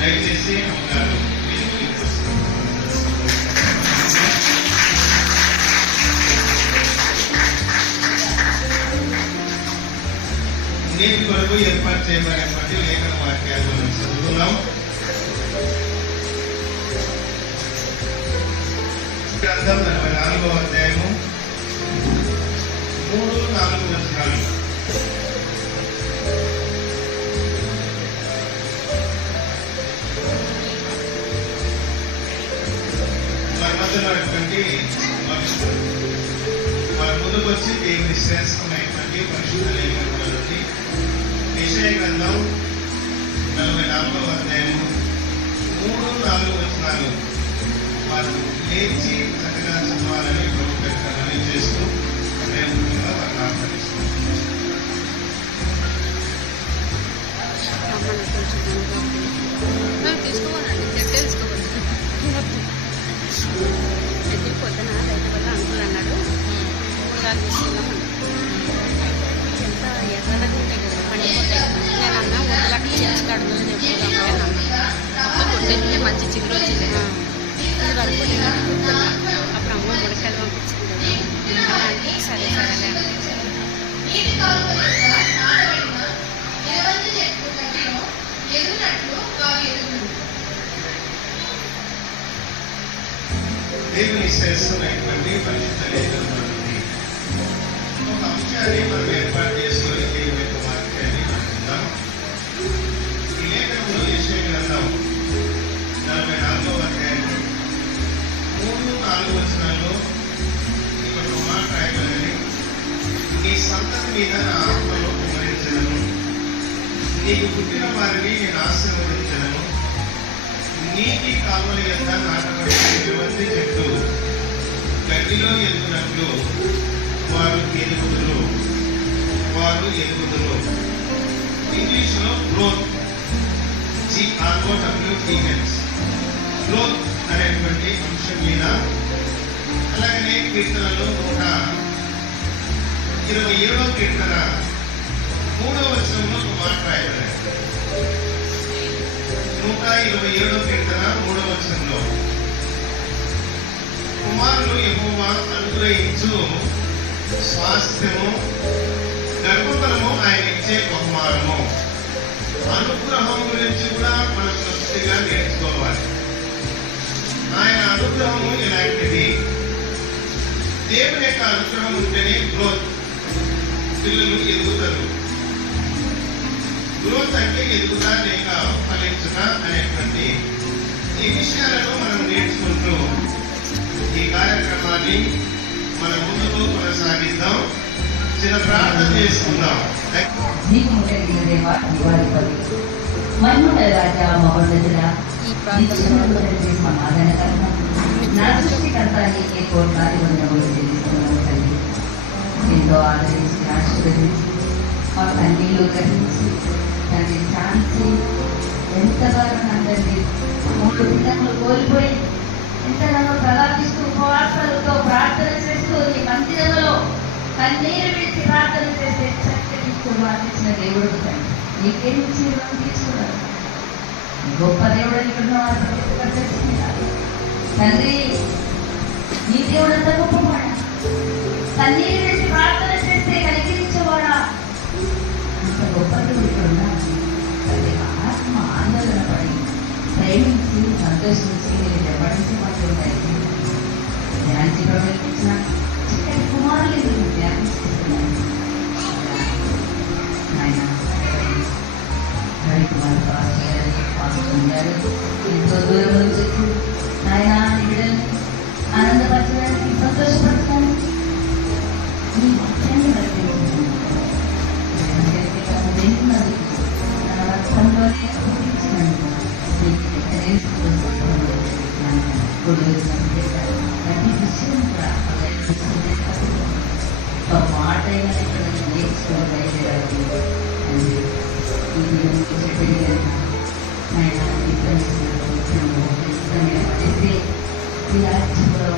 దయచేసి అమ్మగారు నేటి కొరకు ఏర్పాటు చేయబడినటువంటి లేఖన వాక్యాలు మనం చదువుతున్నాం. గ్రంథం 44వ అధ్యాయము 3-4 వచనాలు. మన మధ్యలోటువంటి మన ముందుకు వచ్చి దేవుని శ్రేష్టమైనటువంటి పరిశుద్ధ లేఖనంలోని యెషయా గ్రంథం 44వ అధ్యాయము 3-4 వచనాలు వారు లేచి చక్కగా చదవాలని ప్రభుత్వం చేస్తూ ప్రేమగా వారిని ఆహ్వానిస్తున్నాం. తీసుకోవాలండి చెట్టు పొద్దున రైతు వల్ల అంకులు అన్నాడు కూరగాయలు తీసుకున్నాం ఎంత ఎర్రగా ఉంటాయి కదా పండిపోతాయి. నేను అన్నా వద్దలకి చేసి కడుగులో చెప్పుకుందాం అప్పుడు కొట్టేస్తే మంచి చిగురు వచ్చింది. ఇది వరకు అప్పుడు అమ్మ ముడకాయలు పంపించింది. సరే సరేలే దేవుని శ్రేష్టమైనటువంటి పరిశుద్ధ లేఖనంలోని ఒక అంశాన్ని మనం ఏర్పాటు చేసుకొని దేవుని యొక్క వాక్యాన్ని మాట్లాడదాం. ఈ లేఖనంలో యెషయా గ్రంథం 44వ అధ్యాయం 3-4 వచనాల్లో ఇక్కడ ఒక మాట రాయబడింది. నీ సంతతి మీద నా ఆత్మలో కుమరించదను, నీకు పుట్టిన వారిని నేను ఆశీర్వదించదను. నీటి కాలువల యొద్ద నాటబడిన విలువంతి చెట్టు గడ్డిలో ఎదుగునట్లు వారు ఎదుగుదురు. ఇంగ్లీష్ లో గ్రోత్, GROWTH, గ్రోత్ అనేటువంటి అంశం మీద అలాగనే కీర్తనలో 127వ కీర్తన 3వ వచనంలో ఒక మాట రాయబడింది. 127వ కీర్తన 3వ వచనంలో కుమారులు యెహోవా అనుగ్రహించు స్వాస్థ్యము, గర్భఫలము ఆయన ఇచ్చే బహుమానము. అనుగ్రహం గురించి కూడా మనం స్పష్టంగా నేర్చుకోవాలి. ఆయన అనుగ్రహము ఇలాంటిది. దేవుని యొక్క అనుగ్రహం ఉంటేనే గ్రోత్, పిల్లలు ఎదుగుతారు. గ్రోత్ అంటే ఎదుగుతా లేక ఫలించుట అనేటువంటి ఈ విషయాలను మనం నేర్చుకుంటూ ఈ కార్యక్రమాన్ని మన ముందుకు కొనసాగిద్దాం. చిన్న ప్రార్థన చేసుకుందాం. ఎంతో ఆదరించి ఆశీర్వదించి మా కన్నీళ్ళు గ్రహించి దాన్ని శాంతి ఎంతగానో తండ్రి 3 దినములు కోల్పోయి ఎంతగానో ప్రలాపిస్తూ ఉపవాసాలతో ప్రార్థన చేస్తూ ఈ మందిరంలో కన్నీరు విడిచి ప్రార్థన చేసే చక్కటి వాదించిన దేవుడు తండ్రి నీకేమి జీవనం తీసుకున్నారు. గొప్ప దేవుడు ఇక్కడ తండ్రి, నీ దేవుడు అంత గొప్పవాడా, కన్నీరు విడిచి ప్రార్థన చేస్తే కలిగించేవాడా, అంత గొప్ప దేవుడు ఇక్కడ ఉన్నాడు. తండ్రి ఆత్మ ఆందోళన పడి ప్రేమించి సంతోషించి నేను ఎవరించి మాట్లాడతాయి ధ్యానించి ప్రవేశించిన చక్కటి కుమారులు ధ్యానిస్తున్నాను. ఆయన హరికుమార్ పాల్గొన్నారు. ఎంతో దూరం నుంచి ఆయన బిడ్డల్ని ఆనందపరచడానికి సంతోషపరచడానికి ఈ వాక్యాన్ని నడిపించాను. తన రక్తంలోనే అర్పించినందుకు ప్రతి విషయం కూడా ఒక మాట అయినా ఇక్కడ నేర్చుకోవాలి. ఆయన పడితే ఈ రాజ్యంలో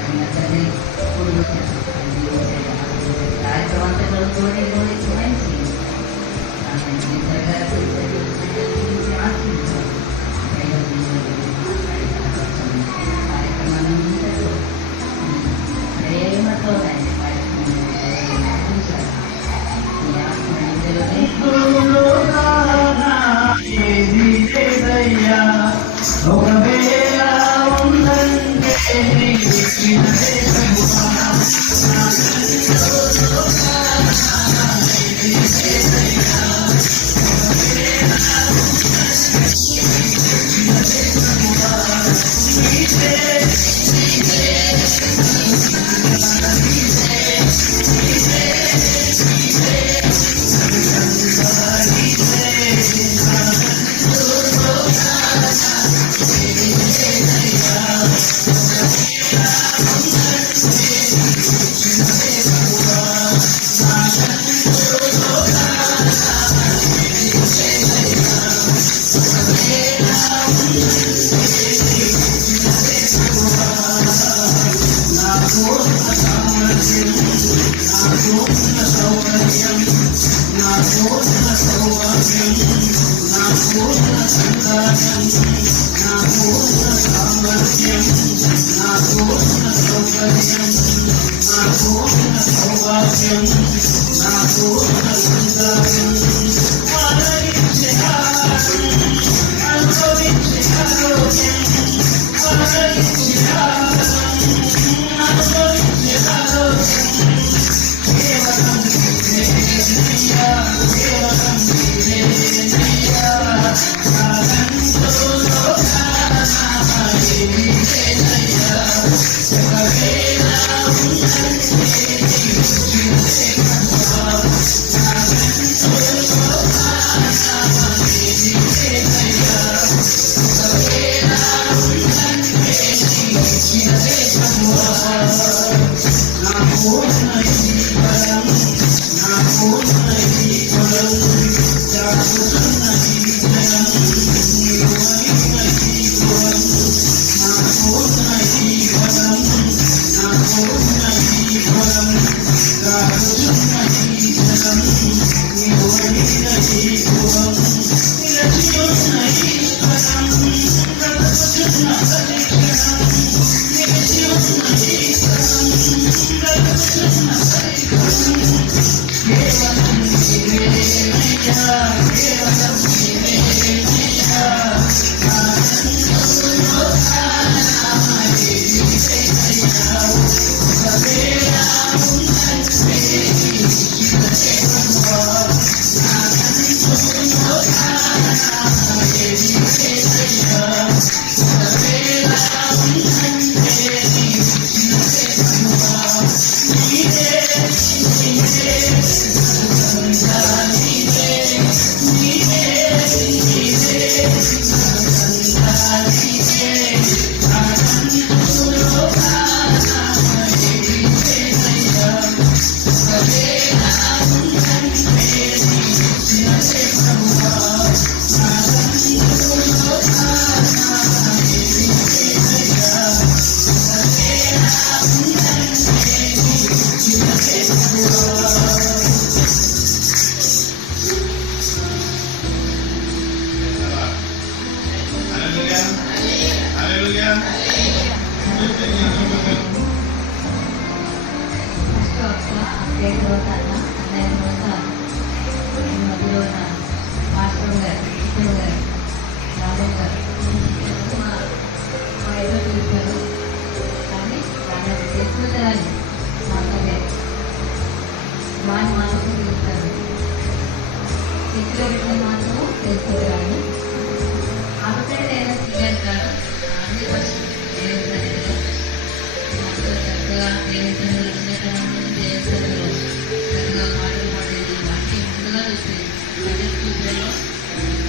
ఆయన తండ్రి కార్యక్రమంలో కూడా మంచి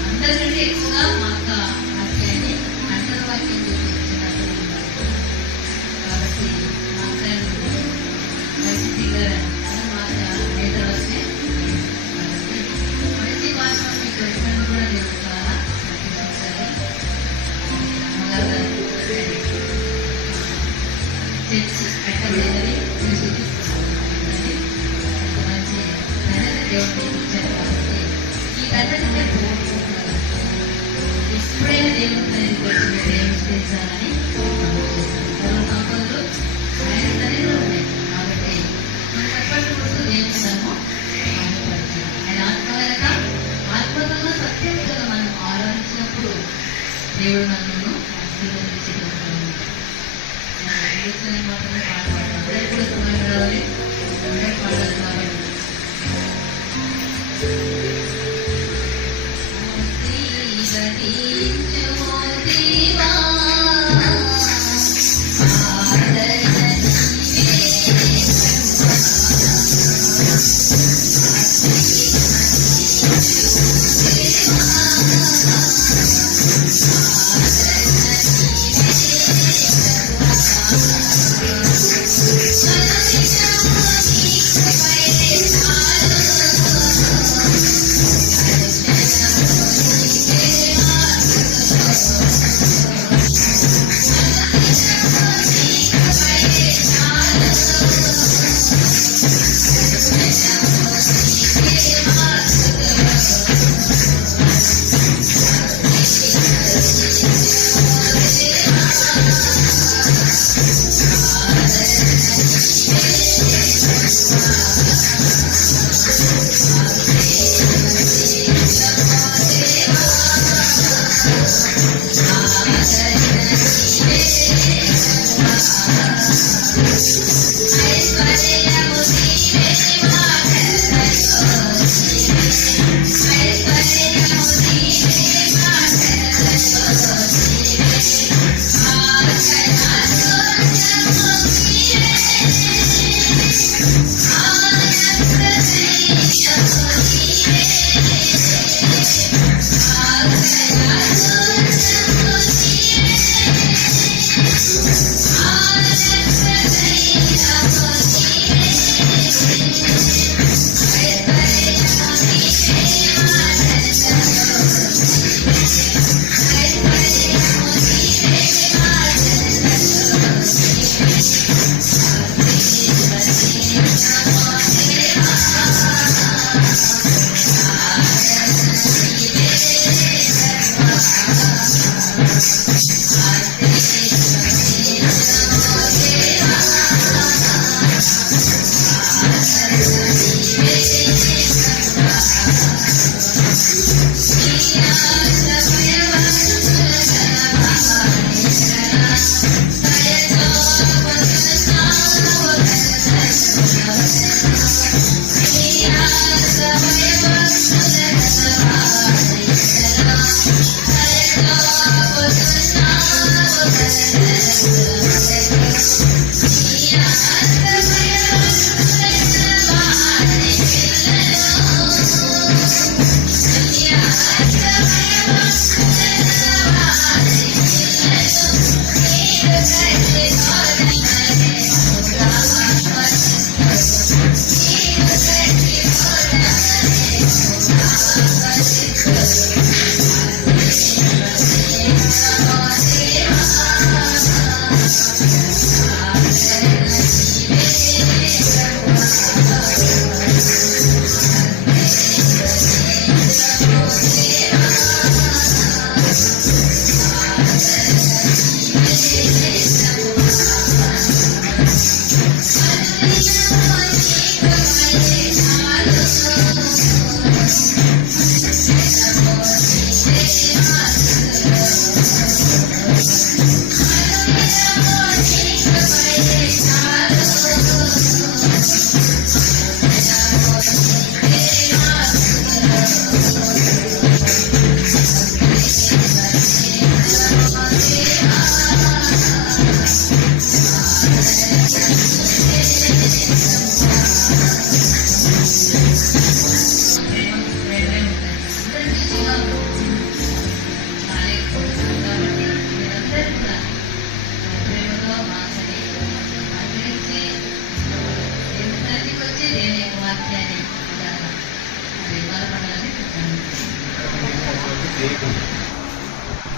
అందరికంటే ఎక్కువగా మా అక్క అక్కని అంతర్వాక్యం చూపించినట్టు కాబట్టి మా అక్కని పరిస్థితిగా మా అక్క నేతలనే కాబట్టి మంచి భాష మీకు వచ్చినట్టు కూడా నేర్చుకోవాలా చర్చి పెట్టలేదని చూపించుకోవాలి మంచి దేవుడిని ఇచ్చారు కాబట్టి ఈ కథని ఎప్పుడైనా దేవుని సన్నిధికి వచ్చిన దేవుని స్థించాలని సంపదలు ఆయన సన్నిధిలో ఉన్నాయి కాబట్టి మనం ఎప్పటికప్పుడు దేవుని మనము ఆనందపరచాలి. ఆయన ఆత్మ కనుక ఆత్మతో సత్యం కనుక మనం ఆరాధించినప్పుడు దేవుడు మనము ఆశీర్వదించగలుగుతాడు. మాత్రమే పాడతాడు అందరూ కూడా సమయం రావాలి అందరూ పాడాలి కాబట్టి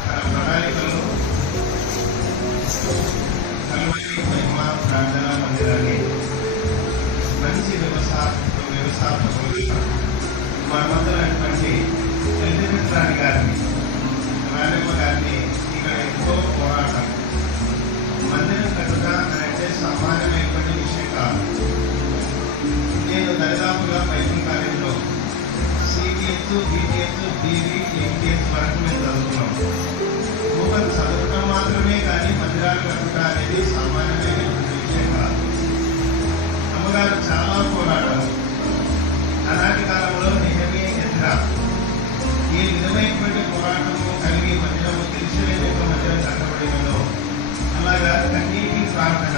తన ప్రణాళికలను కల్వరి మహిమ ప్రార్థనా మందిరాన్ని మంచి వ్యవస్థాపకులుగా మనమందరటువంటి ఎలిజబెత్ రాణి గారిని రాణమ్మ గారిని ఇక్కడ ఎంతో పోరాటం. మందిరం కట్టుట అంటే సామాన్యమైనటువంటి విషయం కాదు. నేను దరిదాపుగా బైబిల్ కాలేజీలో సిబిఎస్, బిబిఎస్, బీబీ, ఎంబీఎస్ వరకు మేము చదువుతున్నాం. ఒకరు చదవడం మాత్రమే కానీ మందిరాలు కట్టుట అనేది సామాన్యమైనటువంటి విషయం కాదు. అమ్మగారు చాలా పోరాటం. అలాంటి కాలంలో నెహెమియా, ఎజ్రా ఏ విధమైనటువంటి పోరాటము కలిగి మందిరము తెలిసిన మందిరం కట్టబడినదో అలాగా కన్నీటి ప్రార్థన.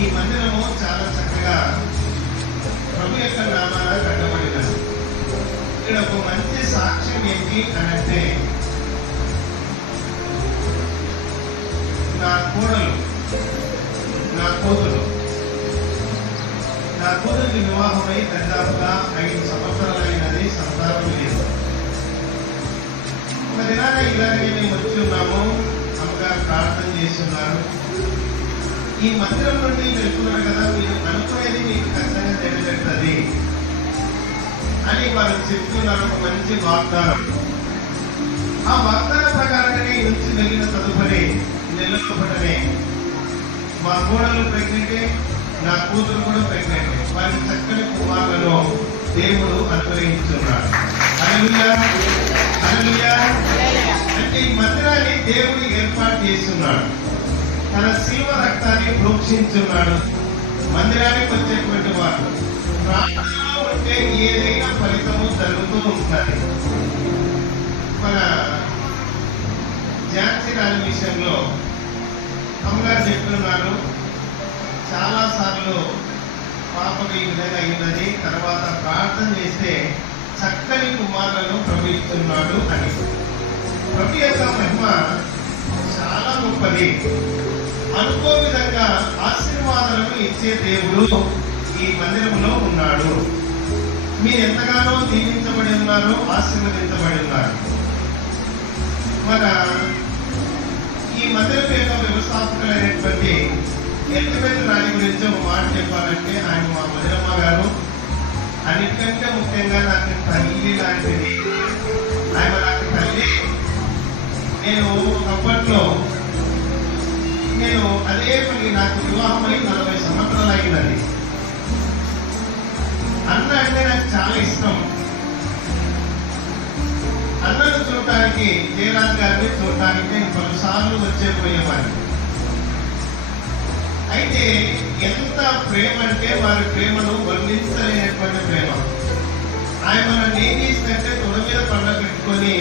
ఈ మందిరము చాలా చక్కగా ప్రభు యొక్క నామాన కట్టబడినది. ఇక్కడ ఒక మంచి సాక్ష్యం ఏంటి అనంటే, నా కోడలు, నా కూతురు వివాహమై దాదాపుగా 5 సంవత్సరాలు అయినది, సంతానం లేదు. ఒక దినాన ఇలాగే మేము వచ్చి ఉన్నాము. అమ్మగారు ప్రార్థన చేస్తున్నారు. ఈ మందిరం నుండి వెళ్తున్నారు కదా, మీరు అనుకునేది మీకు ఖచ్చితంగా నెరవేరుతుంది అని వారు చెప్తున్నారు. ఒక మంచి వాగ్దానం. ఆ వాగ్దాన ప్రకారంగానే నుంచి వెళ్ళిన తదుపరి నెలకొపటమే మా కోడలు ప్రెగ్నెంటే, నా కూతురు కూడా ప్రెగ్నెంట్. వారి చక్కని కుమారులను దేవుడు అనుగ్రహించున్నాడు. హల్లెలూయా, హల్లెలూయా. అంటే ఈ మందిరాన్ని దేవుడు ఏర్పాటు చేస్తున్నాడు. తన శిలువ రక్తాన్ని ప్రోక్షించున్నాడు. మందిరానికి వచ్చేటువంటి వారు ప్రార్థనలో ఉంటే ఏదైనా ఫలితము జరుగుతూ ఉంటుంది. మన ఝాన్సీ రాణి విషయంలో అమ్మగారు చెప్తున్నారు, చాలా సార్లు పాపకు ఈ విధంగా అయినది, తర్వాత ప్రార్థన చేస్తే చక్కని కుమారులను ప్రభు ఇస్తున్నాడు అని. ప్రభు యొక్క మహిమ చాలా గొప్పది. అనుకో విధంగా ఆశీర్వాదాలను ఇచ్చే దేవుడు ఈ మందిరంలో ఉన్నాడు. మీరు ఎంతగానో దీవించబడి ఉన్నారు, ఆశీర్వదించబడి ఉన్నారు. మన ఈ మందిరం యొక్క వ్యవస్థాపకులైనటువంటి ఎలిజబెత్ రాణి గురించి ఒక మాట చెప్పాలంటే, ఆయన మా మధురమ్మ గారు అన్నిటికంటే ముఖ్యంగా నాకు తల్లి లాంటిది. ఆయన నాకు తల్లి. నేను అప్పట్లో అదే పని, నాకు వివాహమై 40 సంవత్సరాలు అయినది. అన్న అంటే నాకు చాలా ఇష్టం. చూడటానికి జయరాజ్ గారిని చూడటానికి నేను పలుసార్లు వచ్చేపోయేవాడిని. అయితే ఎంత ప్రేమ అంటే వారి ప్రేమను వర్ణించలేనటువంటి ప్రేమ. ఆయన నన్ను ఏం చేసిందంటే తొడ మీద పండ పెట్టుకొని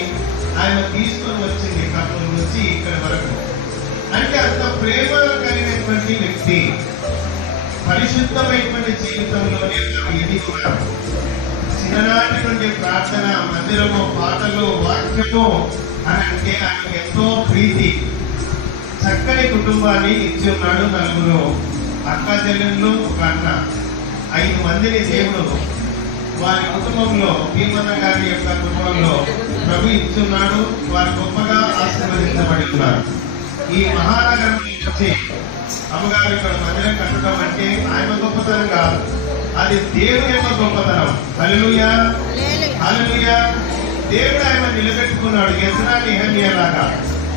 ఆయన తీసుకొని వచ్చింది కర్నూలు నుంచి ఇక్కడ వరకు. అంటే అంత ప్రేమ కలిగినటువంటి వ్యక్తి పరిశుద్ధమైనటువంటి జీవితంలోనే ఎదిగున్నారు. చిన్ననాటి నుండి ప్రార్థన, మందిరము, పాటలు, వాక్యము అని అంటే ఆయనకు ఎంతో ప్రీతి. చక్కని కుటుంబాన్ని ఇచ్చి ఉన్నాడు. 4 అక్క చెల్లెళ్ళు, ఒక అన్న, 5 మందిని దేవుడు వారి కుటుంబంలో, భీమన్న గారి యొక్క కుటుంబంలో ప్రభు ఇచ్చున్నాడు. వారు గొప్పగా ఆశీర్వదించబడి ఉన్నారు. ఈ మహానగరం వచ్చి అమ్మగారు ఇక్కడ మందిరం కట్టడం అంటే ఆయన గొప్పతనం కాదు, అది దేవుని యొక్క గొప్పతనం. హల్లెలూయా, హల్లెలూయా. దేవుడు ఆయన నిలబెట్టుకున్నాడు ఎజ్రా నెహెమ్యాలాగా.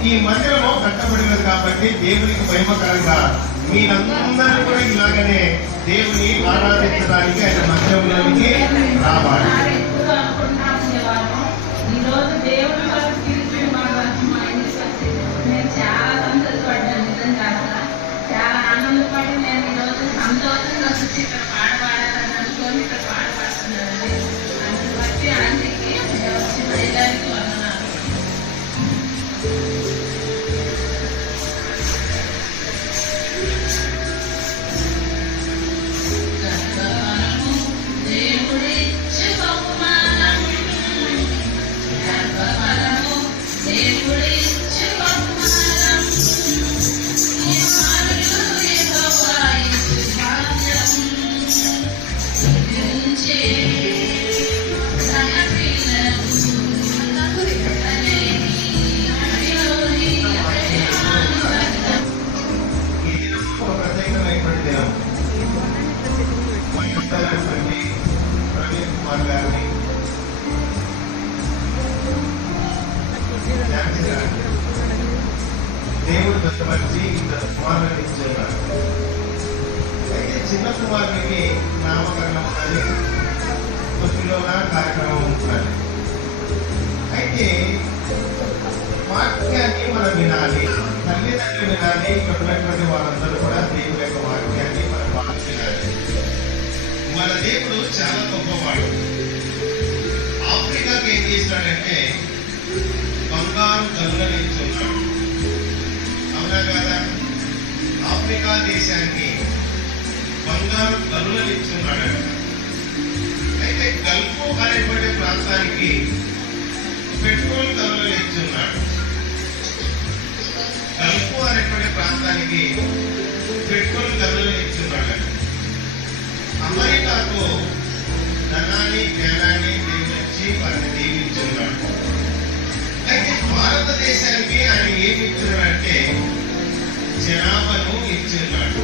ఈ మందిరము కట్టబడినది కాబట్టి దేవునికి మహిమకరంగా మీరందరూ కూడా ఇలాగనే దేవుని ఆరాధించడానికి ఆయన మందిరంలోనికి రావాలి. ఈరోజు దేవుని వరకు తిరిగి మా ఇంటికి వచ్చి నేను చాలా సంతోషపడ్డాను. నిజంగా చాలా ఆనందపడి నేను ఈరోజు సంతోషంగా వచ్చి ఇక్కడ పాడపాడాలని అనుకొని ఇక్కడ పాడపాడుతున్నానండి. అందుకు బట్టి ఆంటీకి వచ్చి మహిళకి వందనాలు. దేవుడు కష్టపరిచి ఇద్దరు కుమారులను ఇచ్చున్నాడు. అయితే చిన్న కుమారునికి నామకరణం ఉన్నది, కొద్దిలోన కార్యక్రమం ఉంటున్నది. అయితే వాక్యాన్ని మనం వినాలి, తల్లిదండ్రులు వినాలి, ఇక్కడ ఉన్నటువంటి వాళ్ళందరూ కూడా దేవుని యొక్క వాక్యాన్ని మనం బాగా వినాలి. మన దేవుడు చాలా గొప్పవాడు. ఆఫ్రికాకి ఏం చేసినాడంటే బంగారు గనులను ఇచ్చున్నాడు. అవునా కదా? ఆఫ్రికా దేశానికి బంగారు గనులను ఇచ్చున్నాడు. అయితే గల్ఫ్ అనేటువంటి ప్రాంతానికి పెట్రోల్ గనులను ఇచ్చున్నాడు. గల్ఫ్ అనేటువంటి ప్రాంతానికి పెట్రోల్ గనులను ఇచ్చున్నాడు. అమెరికాకు ధనాన్ని, జ్ఞానాన్ని దేవునిచ్చి వారిని దీవించున్నాడు. అయితే భారతదేశానికి ఆయన ఏమి ఇచ్చున్నాడంటే జనాభాను ఇచ్చున్నాడు.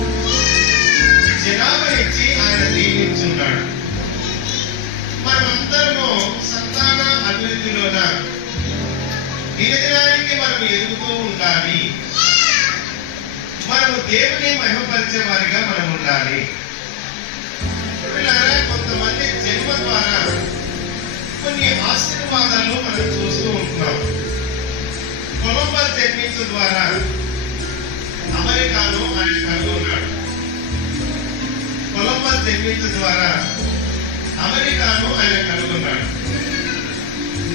జనాభానిచ్చి ఆయన దీవించున్నాడు. మనమందరము సంతాన అభివృద్ధిలోన దినదినానికి మనం ఎదుగుతూ ఉండాలి. మనము దేవుని మహిమపరిచే వారిగా మనం ఉండాలి. పిల్లరా, కొంతమంది జన్మ ద్వారా కొన్ని ఆశీర్వాదాలు మనం చూస్తూ ఉంటున్నాం. కొలంబస్ జన్మించడం ద్వారా అమెరికాలో ఆయన కనుగొన్నాడు. కొలంబస్ జన్మించడం ద్వారా అమెరికాను ఆయన కనుగొన్నాడు.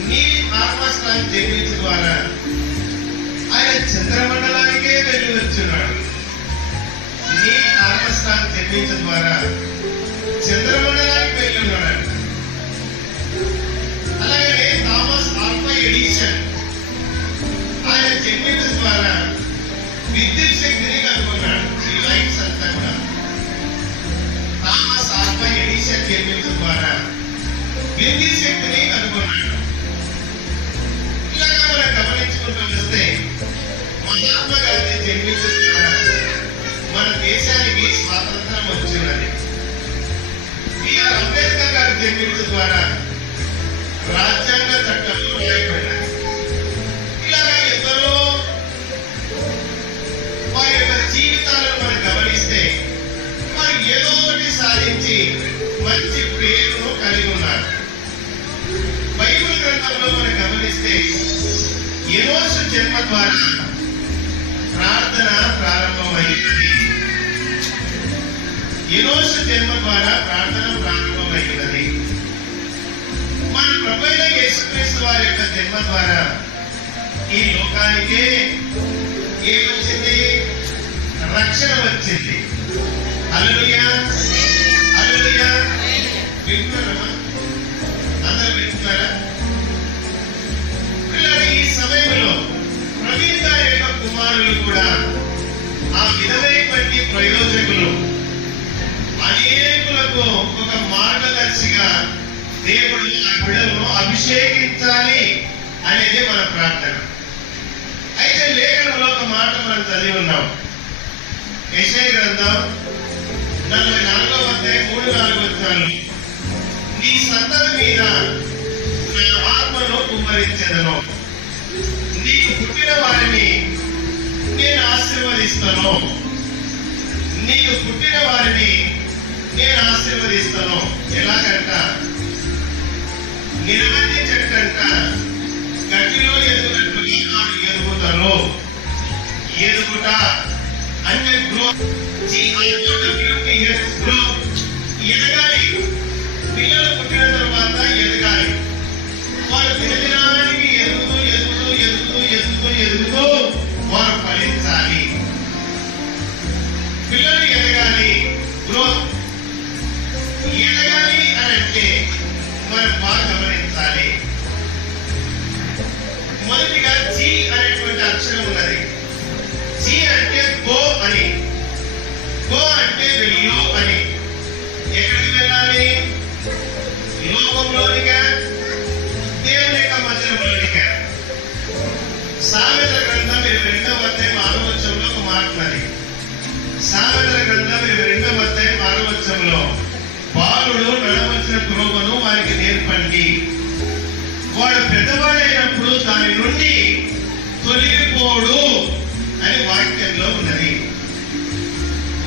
నీల్ ఆర్మ్స్ట్రాంగ్ జన్మించడం ద్వారా ఆయన చంద్రమండలానికే వెళ్ళి వచ్చున్నాడు. నీల్ ఆర్మ్స్ట్రాంగ్ జన్మించడం ద్వారా చంద్రమండలానికి వెళ్ళి ఉన్నాడు. అలాగే థామస్ ఆల్వా ఎడిసన్ ఆయన జన్మించడం ద్వారా విద్యుత్ శక్తిని కనుగొన్నాడు. ఈ లైట్స్ అంతా కూడా థామస్ ఆల్వా ఎడిసన్ జన్మించడం ద్వారా విద్యుత్ శక్తిని కనుగొన్నాడు. ఇలాగా మనం గమనించుకుంటూ వస్తే మహాత్మా గాంధీ జన్మించడం ద్వారా మన దేశానికి స్వాతంత్రం వచ్చినది. బిఆర్ అంబేద్కర్ గారు జన్మించడం ద్వారా రాజ్యాంగ చట్టంలో ఏర్పడినాయి. ఇలాగా ఎందరో వారి యొక్క జీవితాలను మనం గమనిస్తే వారు ఏదో ఒకటి సాధించి మంచి పేరును కలిగి ఉన్నారు. బైబిల్ గ్రంథంలో మనం గమనిస్తే ఎనోషు జన్మ ద్వారా ప్రార్థన ప్రారంభమైనది. ఎనోషు జన్మ ద్వారా ప్రార్థన ప్రారంభమైనది. మన ప్రభువైన యేసుక్రీస్తు వారి యొక్క జన్మ ద్వారా ఈ లోకానికే ఏమొచ్చింది? రక్షణ వచ్చింది. హల్లెలూయా, హల్లెలూయా. వింటున్నారమ్మా? అందరూ వింటున్నారా? పిల్లలు, ఈ సమయంలో ప్రవీణ్ గారి యొక్క కుమారులు కూడా ఆ విధమైనటువంటి ప్రయోజకులు, అనేకులకు ఒక మార్గదర్శిగా దేవుడు ఆ బిడ్డలను అభిషేకించాలి అనేది మన ప్రార్థన. అయితే లేఖనంలో ఒక మాట మనం చదివి ఉన్నాం. యెషయా గ్రంథం 44వ అధ్యాయం 3-4 వచనాలు. నీ సంతతి మీద నా ఆత్మను కుమ్మరించెదను, నీకు పుట్టిన వారిని నేను ఆశీర్వదిస్తాను, నీకు పుట్టిన వారిని నేను ఆశీర్వదిస్తాను. ఎలాగంట? నిరవధి చెట్టంట గట్టిలో ఎదుగునట్లుగా నాడు ఎదుగుతాను. ఎదుగుట అంటే గ్రోత్. ఎదగాలి. పిల్లలు పుట్టిన తర్వాత ఎదగాలి. వారు దినదినానికి ఎదుగుతూ ఎదుగుతూ ఎదుగుతూ ఎదుగుతూ ఎదుగుతూ వారు ఫలించాలి. పిల్లలు ఎదగాలి, గ్రోత్. ఎదగాలి అని అంటే మనం బాగా గమనించాలి. మొదటిగా జీ అనేటువంటి అక్షరం ఉన్నది. జీ అంటే గో అని, గో అంటే వెళ్ళు అని. ఎక్కడికి వెళ్ళాలి? లోకంలోనిగా, దేవుని యొక్క మందిరంలోనిగా. సామెతల గ్రంథం 22వ అధ్యాయం 6వ వచనంలో ఒక మాట ఉన్నది. సామెతల గ్రంథం 22వ అధ్యాయం 6వ వచనంలో, బాలుడు నడవలసిన త్రోవను వారికి నేర్పండి, వాడు పెద్దవాడైనప్పుడు దాని నుండి తొలగిపోడు అని వాక్యంలో ఉన్నది.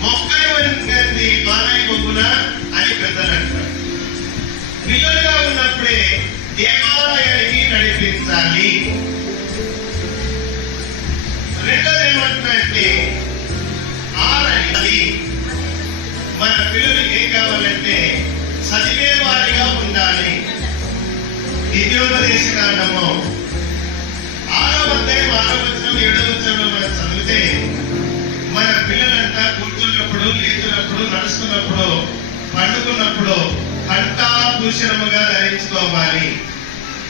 మొక్కని బాణాయి బొగ్గున అని పెద్దలు అంటారు. పిల్లలుగా ఉన్నప్పుడే దేవాలయానికి నడిపించాలి. రెండోది ఏమంటున్నాయంటే ఆరని. మన పిల్లలకి ఏం కావాలంటే చదివే వారిగా ఉండాలి. ద్వితీయోపదేశ కాండము 6వ అధ్యాయం 6వ వచనం 7వ వచనంలో మనం చదివితే, మన పిల్లలంతా కూర్చున్నప్పుడు, లేచినప్పుడు, నడుస్తున్నప్పుడు, పండుకున్నప్పుడు కంఠాభూషణముగా ధరించుకోవాలి.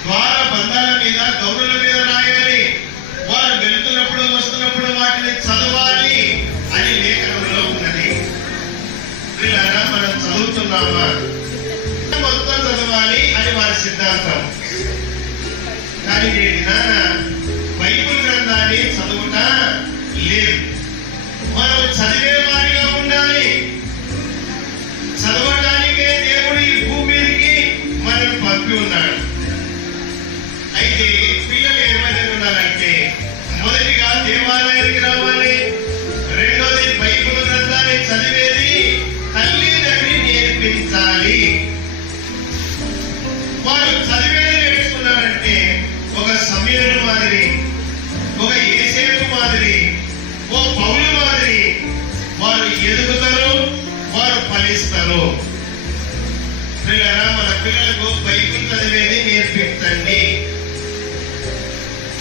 ద్వార బంధాల మీద, గౌరుల మీద రాయాలి. వారు వెళ్తున్నప్పుడు, వస్తున్నప్పుడు వాటిని చదవాలి అని లేఖనంలో ఉన్నది. పిల్లరా, మనం చదువుతున్నామా? మొత్తం చదవాలి అని వారి సిద్ధాంతం. కానీ నేటి నాన్న బైబిల్ గ్రంథాన్ని చదువుట లేదు. మనం చదివే వారిగా ఉండాలి. చదవడానికే దేవుడు ఈ భూమి మీదకి మనం పంపి ఉన్నాడు. అయితే పిల్లలు ఏమైనా ఉండాలంటే మొదటిగా దేవాలయానికి రావాలి. రెండోది బైబిల్ గ్రంథాన్ని చదివేది తల్లిదండ్రి నేర్పించాలి. వారు చదివేది నేర్చుకున్నారంటే ఒక సమయలు మాదిరి, ఒక యేసేపు మాదిరి, ఓ పౌలు మాదిరి వారు ఎదుగుతారు, వారు ఫలిస్తారు. పిల్లరా, మన పిల్లలకు బైబిల్ చదివేది నేర్పించండి.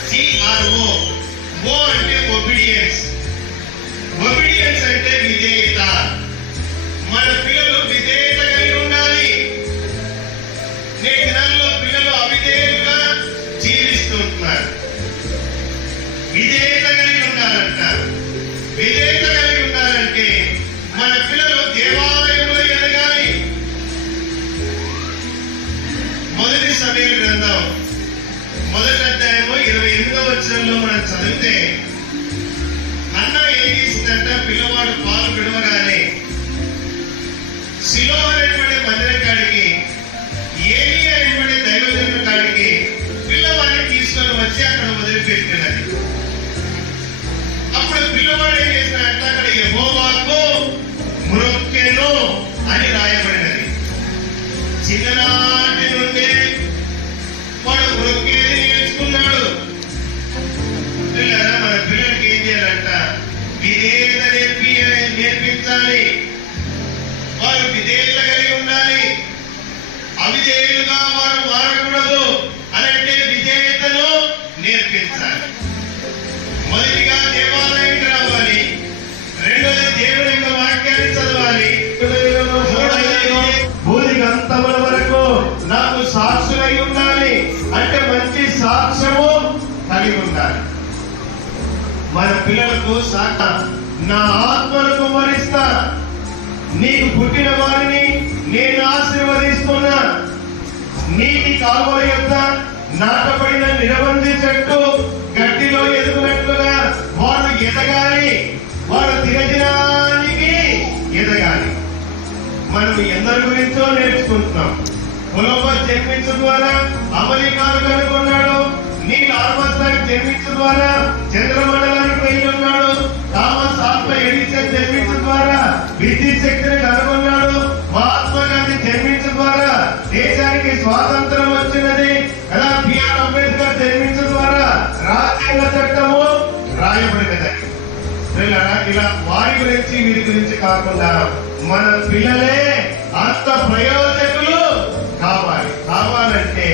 CRO, ఓ అంటే ఒబీడియన్స్. ఒబీడియన్స్ అంటే విధేయత. మన పిల్లలు విధేయత కలిగి ఉండాలి. నేటి దినాల్లో పిల్లలు అవిధేయులుగా జీవిస్తుంటున్నారు. విధేయత కలిగి ఉండాలంట. విధేయత కలిగి ఉండాలంటే మన పిల్లలు దేవాలయంలో ఎదగాలి. మొదటి సమూయేలు గ్రంథం 1వ అధ్యాయము 28వ వచనంలో మనం చదివితే, హన్నా ఏం చేసిందంట? పిల్లవాడు పాలు విడవగానే షిలో అనేటువంటి మందిరం కాడికి, ఏలీ అనేటువంటి దైవజనుల కాడికి పిల్లవాడిని తీసుకొని వచ్చి అక్కడ వదిలిపెట్టినది. అప్పుడు పిల్లవాడు ఏం చేసినట్ట? అక్కడ యెహోవాకు మొక్కెను అని రాయబడినది. చిన్ననాటి నుండి వాడు మొక్కేది నేర్చుకున్నాడు. మన పిల్లలకు సాక నా ఆత్మను కుమ్మరిస్తా, నీకు పుట్టిన వారిని నేను ఆశీర్వదిస్తున్నా. నీటి కాలువల యొక్క నాటబడిన నిరవంధి చెట్టు గడ్డిలో ఎదుగునట్లుగా వారు ఎదగాలి, వారు దినదినానికి ఎదగాలి. మనం ఎందరి గురించో నేర్చుకుంటున్నాం. కొలంబస్ జన్మించడం ద్వారా అమెరికాను కనుగొన్నాడు. నీల్ ఆర్మస్ట్రాంగ్ జన్మించడం ద్వారా చంద్రమండలానికి వెళ్ళి ఉన్నాడు. థామస్ ఆల్వా ఎడిసన్ జన్మించడం ద్వారా విద్యుత్ శక్తిని కనుగొన్నాడు. మహాత్మా గాంధీ జన్మించడం ద్వారా దేశానికి స్వాతంత్రం వచ్చినది. అలా బిఆర్ అంబేద్కర్ జన్మించడం ద్వారా రాజ్యాంగ చట్టము రాయబడినది. ఇలా వారి గురించి వీరి గురించి కాకుండా మన పిల్లలే అంత ప్రయోజకులు కావాలంటే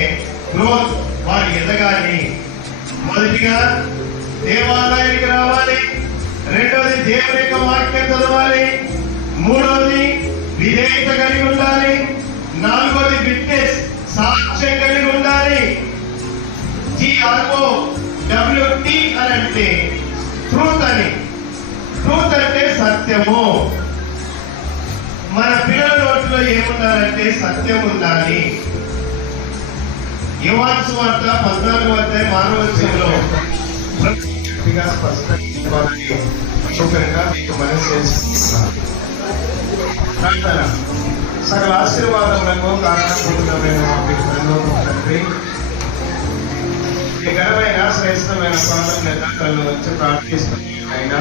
గ్రోత్, వారు ఎదగాలి. మొదటిగా దేవాలయానికి రావాలి, రెండోది దేవుని యొక్క వాక్యం చదవాలి, మూడోది విధేయత కలిగి ఉండాలి, నాలుగోది విట్నెస్ సాక్ష్యం కలిగి ఉండాలి. GROWT అని అంటే ట్రూత్ అని. ట్రూత్ అంటే సత్యము. మన పిల్లల నోట్లో ఏముండాలంటే సత్యం ఉండాలి. యోహాను సువార్త 14వ అధ్యాయం 6వ వచనంలో స్పష్టంగా మీకు మనసు చేస్తున్నాను. సకల ఆశీర్వాదములకు కారణభూతమైన తండ్రి, ఈ ఘనమైన శ్రేష్టమైన పాదం లేదా కళ్ళు వచ్చి ప్రార్థిస్తున్నాను. అయినా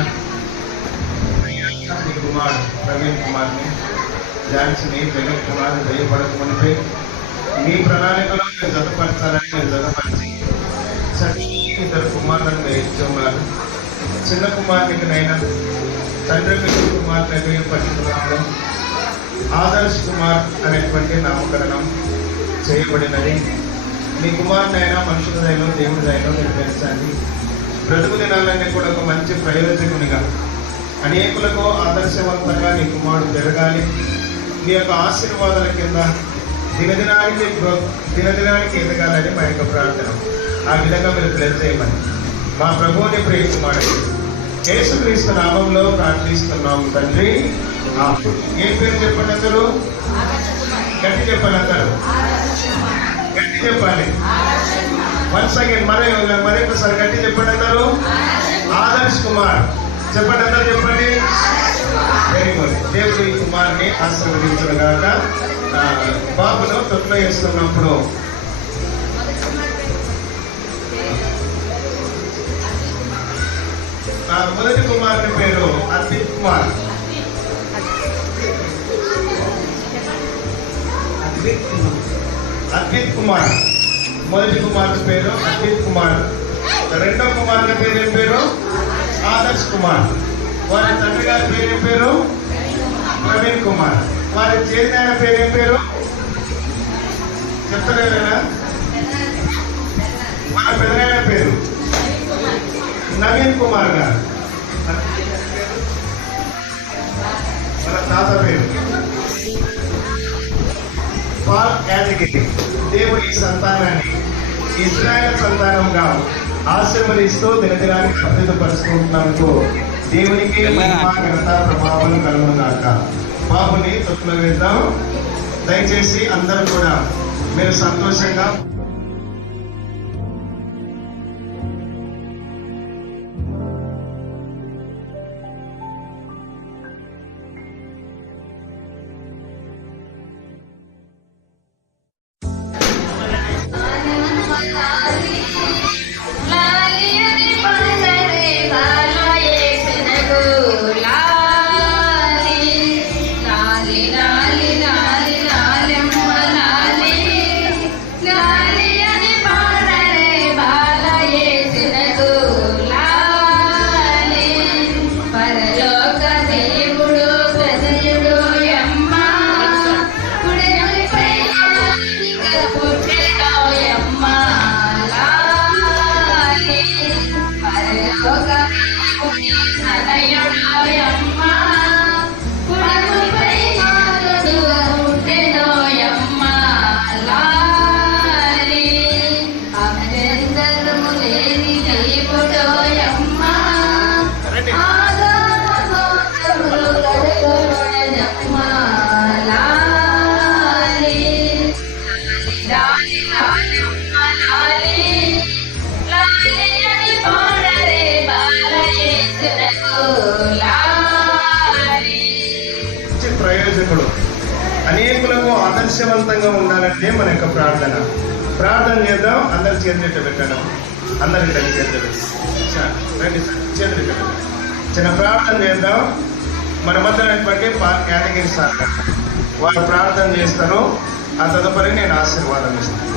మీ కుమార్ ప్రవీణ్ కుమార్ని జాన్సీని జగన్ కుమార్ దయపడకమునిపై మీ ప్రణాళికలో మీరు జతపరచాలని మీరు జతపరిచి ఇద్దరు కుమారులను మీరు ఇచ్చున్నారు. చిన్న కుమారునికినైనా తండ్రి పెద్ద కుమారుని పట్టుకున్నాడు. ఆదర్శ్ కుమార్ అనేటువంటి నామకరణం చేయబడినది. మీ కుమారునైనా మనుషుల దయలో దేవుడి దయలో మీరు పెంచండి. బ్రతుకు దినాలన్నీ కూడా ఒక మంచి ప్రయోజకునిగా అనేకులకు ఆదర్శవంతంగా నీ కుమారుడు పెరగాలి. మీ యొక్క ఆశీర్వాదాల కింద దినదినానికి ఎదగాలని మా యొక్క ప్రార్థన. ఆ విధంగా మీరు బ్లెస్ చేయమని మా ప్రభువుని ప్రియ కుమారుడు యేసుక్రీస్తు నామంలో ప్రార్థిస్తున్నాము తండ్రి. ఏం పేరు చెప్పండి అందరూ? గట్టి చెప్పండి అందరూ, గట్టి చెప్పాలి. వన్స్ అగైన్ మరొకసారి గట్టి చెప్పండి అందరూ. ఆదర్శ్ కుమార్ చెప్పండి, అందరూ చెప్పండి. Very good. దేవుడు ఈ కుమార్ని ఆశీర్వదించడం కాక బాబును తొట్టులో వేస్తున్నప్పుడు మొదటి కుమారుని పేరు అద్విత్ కుమార్. అద్విత్ కుమార్ మొదటి కుమారుని పేరు అద్విత్ కుమార్. రెండో కుమారుని పేరు ఏం పేరు? ఆదర్శ్ కుమార్. వారి తండ్రి గారి పేరు ఏం పేరు? ప్రవీణ్ కుమార్. వారి చేరిన పేరు ఏం పేరు చెప్తలేదా? మన పెద్దనాయన పేరు నవీన్ కుమార్ గారు. మన తాత పేరు పాల్ యాదగిరి. దేవుడి ఈ సంతానాన్ని ఇజ్రాయెల్ సంతానంగా ఆశీర్వదిస్తూ దినదినానికి అభివృద్ధిపరుచుకుంటున్నందుకు దేవునికి ఘనత ప్రభావం కలుగునాక. బాబుని తొట్టులో వేద్దాం. దయచేసి అందరూ కూడా మీరు సంతోషంగా లాలమ్మ లాలే లాలే అని పాడరే బాలయేసునకు లాలే. ప్రయోజకుడు అనేకులకు ఆదర్శవంతంగా ఉండాలంటే మన యొక్క ప్రార్థన చేద్దాం. అందరి చేతులు పెట్టడం, అందరి చేతులు రండి సార్, చేతులు పెట్టడం. చిన్న ప్రార్థన చేద్దాం. మన మధ్య కేటగిరీ సార్ వారు ప్రార్థన చేస్తారు. ఆ తదుపరి నేను ఆశీర్వాదం ఇస్తాను.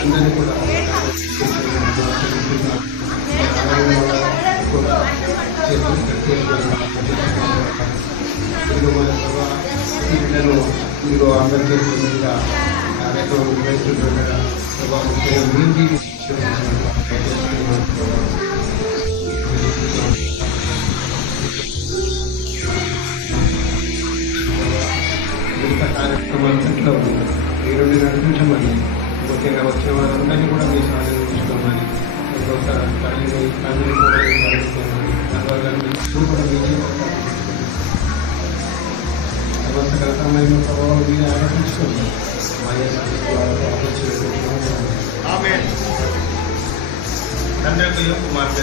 అందరినీ కూడా ఇదిగో అందరికీ కార్యక్రమం నిర్వహిస్తుండగా కార్యక్రమాలు ఈ రెండు నడిపించమని ముఖ్యంగా వచ్చిన వారందరినీ కూడా మీ సహాయం ఉంచుకోమని సమస్తకరమైన ప్రభావం మీద ఆలోచించుకోండి. తండ్రి కుమార్తె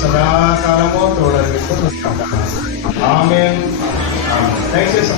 సదాకాలము తోడని ఆమేన్. దయచేసి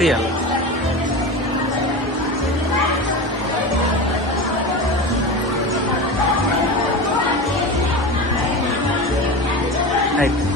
Iya. Hai.